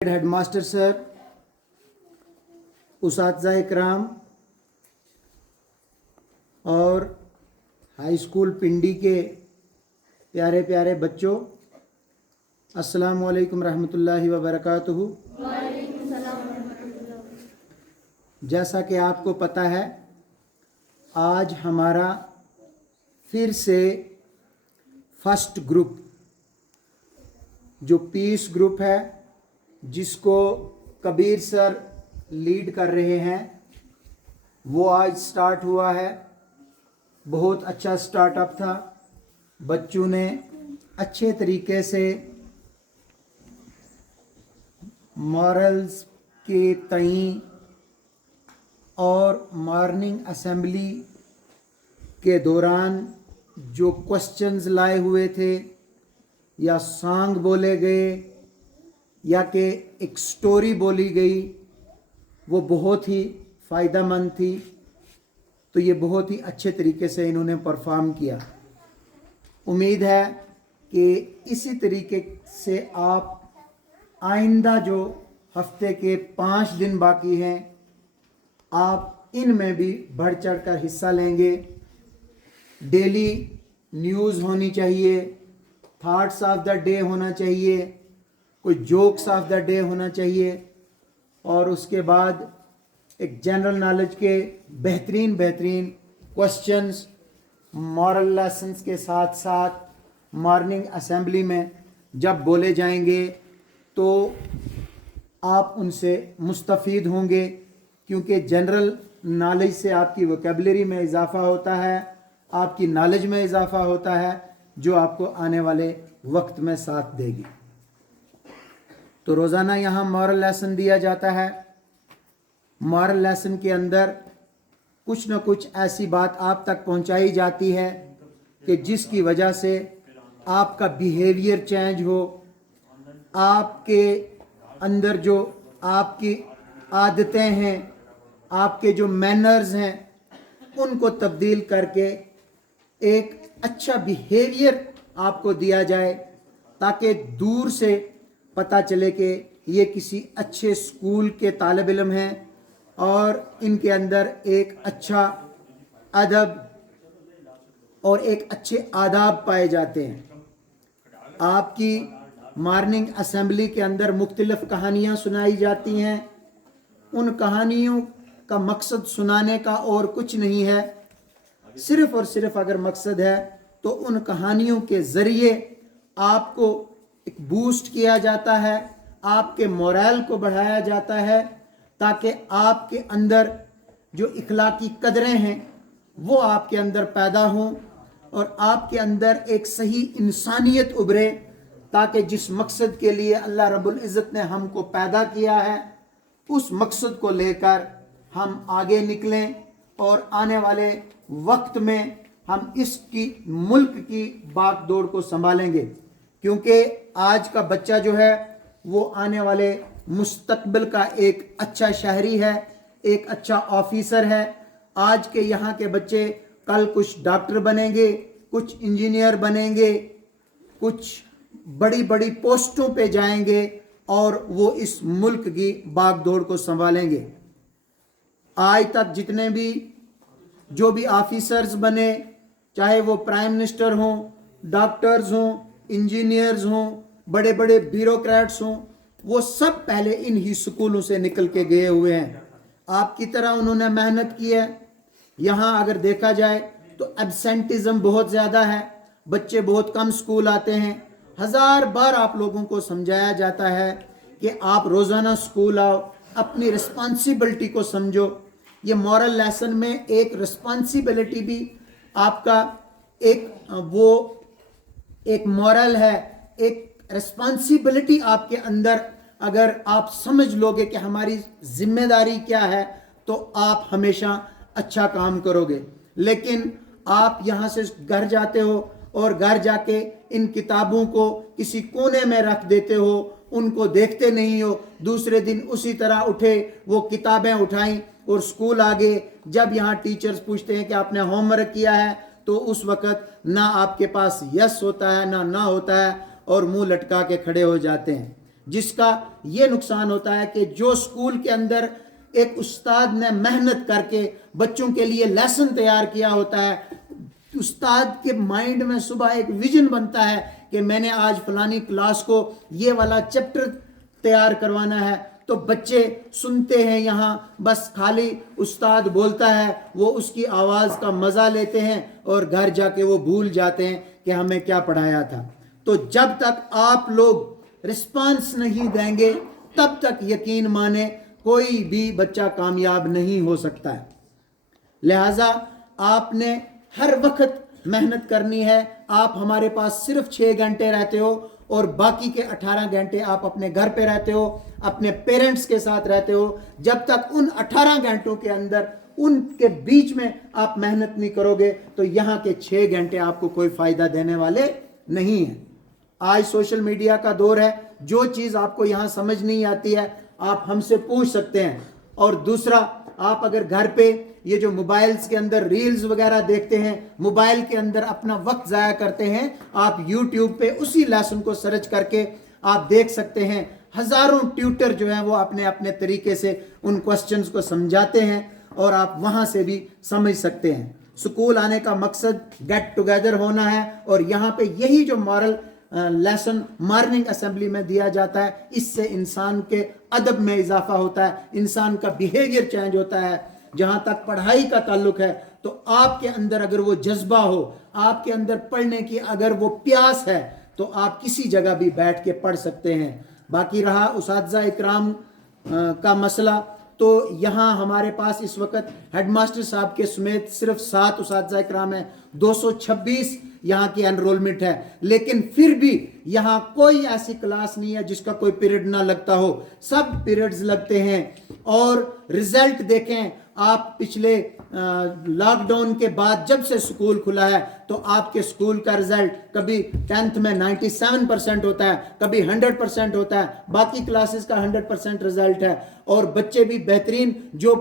Head master sir, उसातिज़ा इकराम और high school पिंडी के प्यारे प्यारे बच्चों, अस्सलामु अलैकुम रहमतुल्लाहि व बरकातुहू। जैसा कि आपको पता है, आज हमारा फिर से फर्स्ट ग्रुप जो पीस ग्रुप है, जिसको कबीर सर लीड कर रहे हैं, वो आज स्टार्ट हुआ है। बहुत अच्छा स्टार्टअप था। बच्चों ने अच्छे तरीके से मॉरल्स के तईं और मॉर्निंग असेंबली के दौरान जो क्वेश्चंस लाए हुए थे या सॉन्ग बोले गए या कि एक स्टोरी बोली गई, वो बहुत ही फ़ायदेमंद थी। तो ये बहुत ही अच्छे तरीके से इन्होंने परफॉर्म किया। उम्मीद है कि इसी तरीके से आप आइंदा जो हफ्ते के 5 दिन बाकी हैं, आप इनमें भी बढ़ चढ़ कर हिस्सा लेंगे। डेली न्यूज़ होनी चाहिए, थॉट्स ऑफ द डे होना चाहिए, कोई जोक्स ऑफ द डे होना चाहिए, और उसके बाद एक जनरल नॉलेज के बेहतरीन क्वेश्चंस, मॉरल लेसन्स के साथ साथ मॉर्निंग असेंबली में जब बोले जाएंगे तो आप उनसे मुस्तफ़ीद होंगे, क्योंकि जनरल नॉलेज से आपकी वोकेबलरी में इजाफ़ा होता है, आपकी नॉलेज में इजाफ़ा होता है, जो आपको आने वाले वक्त में साथ देगी। तो रोज़ाना यहाँ मॉरल लेसन दिया जाता है। मॉरल लेसन के अंदर कुछ न कुछ ऐसी बात आप तक पहुँचाई जाती है कि जिसकी वजह से आपका बिहेवियर चेंज हो, आपके अंदर जो आपकी आदतें हैं, आपके जो मैनर्स हैं, उनको तब्दील करके एक अच्छा बिहेवियर आपको दिया जाए, ताकि दूर से पता चले कि ये किसी अच्छे स्कूल के तालिब इल्म हैं और इनके अंदर एक अच्छा अदब और एक अच्छे आदाब पाए जाते हैं। आपकी मॉर्निंग असेंबली के अंदर मुख्तलिफ कहानियाँ सुनाई जाती हैं। उन कहानियों का मकसद सुनाने का और कुछ नहीं है, सिर्फ़ और सिर्फ अगर मकसद है तो उन कहानियों के ज़रिए आपको एक बूस्ट किया जाता है, आपके मोरल को बढ़ाया जाता है, ताकि आपके अंदर जो इखलाकी कदरें हैं वो आपके अंदर पैदा हों और आपके अंदर एक सही इंसानियत उभरे, ताकि जिस मकसद के लिए अल्लाह रब्बुल इज़्ज़त ने हमको पैदा किया है, उस मकसद को लेकर हम आगे निकलें और आने वाले वक्त में हम इसकी मुल्क की बागडोर को संभालेंगे। क्योंकि आज का बच्चा जो है वो आने वाले मुस्तकबिल का एक अच्छा शहरी है, एक अच्छा ऑफिसर है। आज के यहाँ के बच्चे कल कुछ डॉक्टर बनेंगे, कुछ इंजीनियर बनेंगे, कुछ बड़ी बड़ी पोस्टों पे जाएंगे और वो इस मुल्क की बागडोर को संभालेंगे। आज तक जितने भी जो भी ऑफिसर्स बने, चाहे वो प्राइम मिनिस्टर हों, डॉक्टर्स हों, इंजीनियर्स हों, बड़े बड़े ब्यूरोक्रेट्स हों, वो सब पहले इन ही स्कूलों से निकल के गए हुए हैं। आपकी तरह उन्होंने मेहनत की है। यहाँ अगर देखा जाए तो एब्सेंटिज्म बहुत ज़्यादा है, बच्चे बहुत कम स्कूल आते हैं। 1000 बार आप लोगों को समझाया जाता है कि आप रोज़ाना स्कूल आओ, अपनी रिस्पॉन्सिबिलिटी को समझो। ये मॉरल लेसन में एक रिस्पॉन्सिबिलिटी भी आपका एक मॉरल है, एक रिस्पॉन्सिबिलिटी आपके अंदर अगर आप समझ लोगे कि हमारी जिम्मेदारी क्या है, तो आप हमेशा अच्छा काम करोगे। लेकिन आप यहाँ से घर जाते हो और घर जाके इन किताबों को किसी कोने में रख देते हो, उनको देखते नहीं हो। दूसरे दिन उसी तरह उठे, वो किताबें उठाई और स्कूल आ गए। जब यहाँ टीचर्स पूछते हैं कि आपने होमवर्क किया है, तो उस वक़्त ना आपके पास यस होता है ना होता है, और मुंह लटका के खड़े हो जाते हैं। जिसका ये नुकसान होता है कि जो स्कूल के अंदर एक उस्ताद ने मेहनत करके बच्चों के लिए लेसन तैयार किया होता है, उस्ताद के माइंड में सुबह एक विजन बनता है कि मैंने आज फलानी क्लास को ये वाला चैप्टर तैयार करवाना है, तो बच्चे सुनते हैं यहाँ, बस खाली उस्ताद बोलता है, वो उसकी आवाज़ का मज़ा लेते हैं और घर जाके वो भूल जाते हैं कि हमें क्या पढ़ाया था। तो जब तक आप लोग रिस्पांस नहीं देंगे तब तक यकीन माने कोई भी बच्चा कामयाब नहीं हो सकता है। लिहाजा आपने हर वक्त मेहनत करनी है। आप हमारे पास सिर्फ 6 घंटे रहते हो और बाकी के 18 घंटे आप अपने घर पे रहते हो, अपने पेरेंट्स के साथ रहते हो। जब तक उन 18 घंटों के अंदर उनके बीच में आप मेहनत नहीं करोगे तो यहाँ के 6 घंटे आपको कोई फायदा देने वाले नहीं है। आज सोशल मीडिया का दौर है, जो चीज़ आपको यहाँ समझ नहीं आती है आप हमसे पूछ सकते हैं। और दूसरा, आप अगर घर पे ये जो मोबाइल्स के अंदर रील्स वगैरह देखते हैं, मोबाइल के अंदर अपना वक्त ज़ाया करते हैं, आप यूट्यूब पे उसी लेसन को सर्च करके आप देख सकते हैं। हज़ारों ट्यूटर जो हैं वो अपने अपने तरीके से उन क्वेश्चंस को समझाते हैं और आप वहाँ से भी समझ सकते हैं। स्कूल आने का मकसद गेट टुगेदर होना है और यहाँ पे यही जो मॉरल लेसन मॉर्निंग असेंबली में दिया जाता है, इससे इंसान के अदब में इजाफा होता है, इंसान का बिहेवियर चेंज होता है। जहाँ तक पढ़ाई का ताल्लुक है तो आपके अंदर अगर वो जज्बा हो, आपके अंदर पढ़ने की अगर वो प्यास है तो आप किसी जगह भी बैठ के पढ़ सकते हैं। बाकी रहा उसातिज़ा इकराम का मसला, तो यहाँ हमारे पास इस वक्त हेडमास्टर साहब के समेत सिर्फ 7 उसातिज़ा इकराम है, 226 यहाँ की एनरोलमेंट है, लेकिन फिर भी यहाँ कोई ऐसी क्लास नहीं है जिसका कोई पीरियड ना लगता हो, सब पीरियड्स लगते हैं। और रिजल्ट देखें आप, पिछले लॉकडाउन के बाद जब से स्कूल खुला है तो आपके स्कूल का रिजल्ट कभी 10th में 97% होता है, कभी 100% होता है, बाकी क्लासेस का 100% रिजल्ट है। और बच्चे भी बेहतरीन जो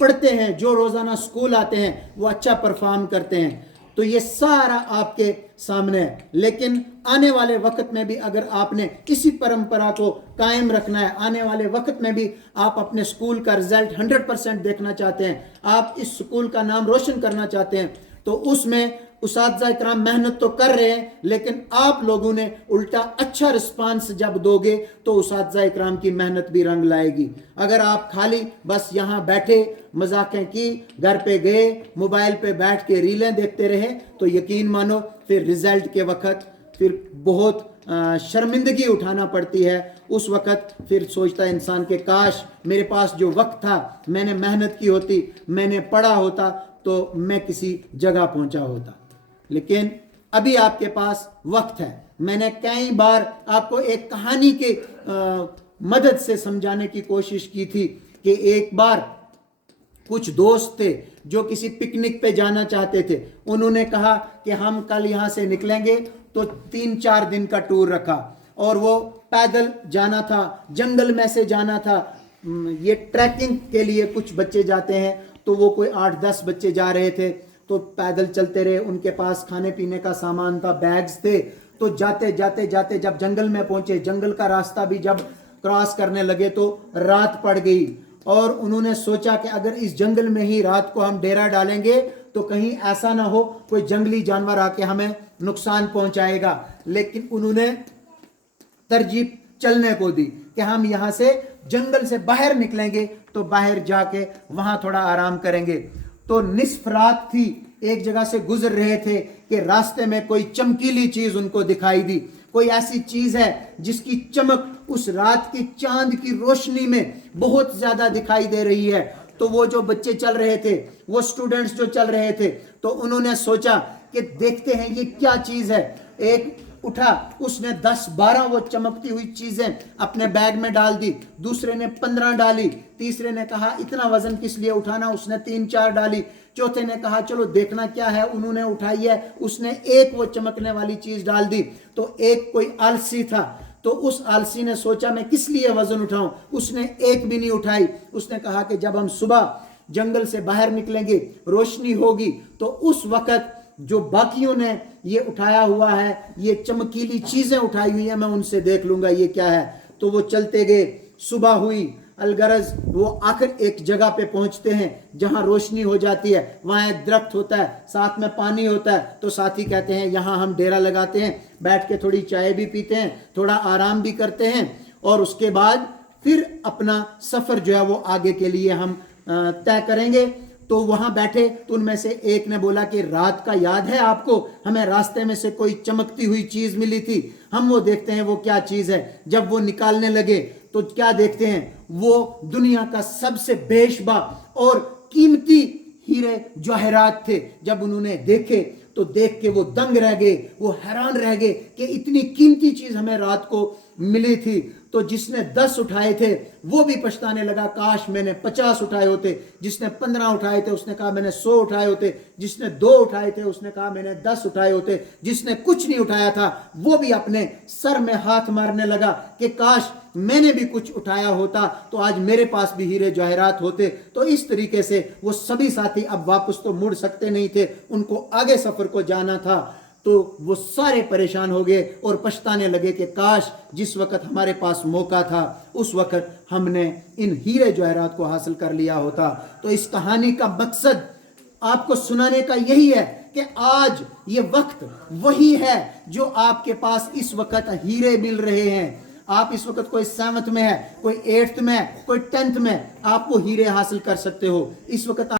पढ़ते हैं, जो रोज़ाना स्कूल आते हैं, वो अच्छा परफॉर्म करते हैं। तो ये सारा आपके सामने है। लेकिन आने वाले वक्त में भी अगर आपने इसी परंपरा को कायम रखना है, आने वाले वक्त में भी आप अपने स्कूल का रिजल्ट 100% देखना चाहते हैं, आप इस स्कूल का नाम रोशन करना चाहते हैं, तो उसमें उसातिज़ा इकराम मेहनत तो कर रहे हैं, लेकिन आप लोगों ने उल्टा अच्छा रिस्पांस जब दोगे तो उसातिज़ा इकराम की मेहनत भी रंग लाएगी। अगर आप खाली बस यहाँ बैठे मजाकें की, घर पे गए, मोबाइल पे बैठ के रीलें देखते रहे, तो यकीन मानो फिर रिजल्ट के वक्त फिर बहुत शर्मिंदगी उठाना पड़ती है। उस वक्त फिर सोचता है इंसान के काश मेरे पास जो वक्त था, मैंने मेहनत की होती, मैंने पढ़ा होता तो मैं किसी जगह पहुंचा होता। लेकिन अभी आपके पास वक्त है। मैंने कई बार आपको एक कहानी के मदद से समझाने की कोशिश की थी कि एक बार कुछ दोस्त थे जो किसी पिकनिक पे जाना चाहते थे। उन्होंने कहा कि हम कल यहाँ से निकलेंगे, तो 3-4 दिन का टूर रखा और वो पैदल जाना था, जंगल में से जाना था। ये ट्रैकिंग के लिए कुछ बच्चे जाते हैं, तो वो कोई 8-10 बच्चे जा रहे थे, तो पैदल चलते रहे। उनके पास खाने पीने का सामान था, बैग्स थे। तो जाते जाते जाते जब जंगल में पहुंचे, जंगल का रास्ता भी जब क्रॉस करने लगे तो रात पड़ गई और उन्होंने सोचा कि अगर इस जंगल में ही रात को हम डेरा डालेंगे तो कहीं ऐसा ना हो कोई जंगली जानवर आके हमें नुकसान पहुंचाएगा। लेकिन उन्होंने तरजीह चलने को दी कि हम यहाँ से जंगल से बाहर निकलेंगे तो बाहर जाके वहां थोड़ा आराम करेंगे। तो निस्फ रात थी, एक जगह से गुजर रहे थे कि रास्ते में कोई चमकीली चीज उनको दिखाई दी। कोई ऐसी चीज है जिसकी चमक उस रात की चांद की रोशनी में बहुत ज्यादा दिखाई दे रही है। तो वो जो बच्चे चल रहे थे, वो स्टूडेंट्स जो चल रहे थे, तो उन्होंने सोचा कि देखते हैं ये क्या चीज है। एक उठा, उसने 10-12 वो चमकती हुई चीजें अपने बैग में डाल दी, दूसरे ने 15 डाली, तीसरे ने कहा इतना वजन किस लिए उठाना, उसने 3-4 डाली, चौथे ने कहा चलो देखना क्या है, उन्होंने उठाई है, उसने एक वो चमकने वाली चीज डाल दी। तो एक कोई आलसी था, तो उस आलसी ने सोचा मैं किस लिए वजन उठाऊं, उसने एक भी नहीं उठाई। उसने कहा कि जब हम सुबह जंगल से बाहर निकलेंगे, रोशनी होगी, तो उस वक्त जो बाकियों ने ये उठाया हुआ है, ये चमकीली चीजें उठाई हुई है, मैं उनसे देख लूंगा ये क्या है। तो वो चलते गए, सुबह हुई, अलगरज वो आखिर एक जगह पे पहुंचते हैं जहां रोशनी हो जाती है, वहां एक दरख्त होता है, साथ में पानी होता है। तो साथी कहते हैं यहाँ हम डेरा लगाते हैं, बैठ के थोड़ी चाय भी पीते हैं, थोड़ा आराम भी करते हैं, और उसके बाद फिर अपना सफर जो है वो आगे के लिए हम तय करेंगे। तो वहां बैठे तो उनमें से एक ने बोला कि रात का याद है आपको, हमें रास्ते में से कोई चमकती हुई चीज मिली थी, हम वो देखते हैं वो क्या चीज है। जब वो निकालने लगे तो क्या देखते हैं, वो दुनिया का सबसे बेशबा और कीमती हीरे जवाहरात थे। जब उन्होंने देखे तो देख के वो दंग रह गए, वो हैरान रह गए कि इतनी कीमती चीज हमें रात को मिली थी। तो जिसने 10 उठाए थे वो भी पछताने लगा, काश मैंने 50 उठाए होते। जिसने 15 उठाए थे उसने कहा मैंने 100 उठाए होते। जिसने 2 उठाए थे उसने कहा मैंने 10 उठाए होते। जिसने कुछ नहीं उठाया था वो भी अपने सर में हाथ मारने लगा कि काश मैंने भी कुछ उठाया होता तो आज मेरे पास भी हीरे जवाहरात होते। तो इस तरीके से वो सभी साथी अब वापस तो मुड़ सकते नहीं थे, उनको आगे सफर को जाना था। तो वो सारे परेशान हो गए और पछताने लगे कि काश जिस वक्त हमारे पास मौका था उस वक्त हमने इन हीरे जवाहरात को हासिल कर लिया होता। तो इस कहानी का मकसद आपको सुनाने का यही है कि आज ये वक्त वही है जो आपके पास इस वक्त हीरे मिल रहे हैं। आप इस वक्त कोई 7th में है, कोई 8th में है, कोई 10th में, आप वो हीरे हासिल कर सकते हो। इस वक्त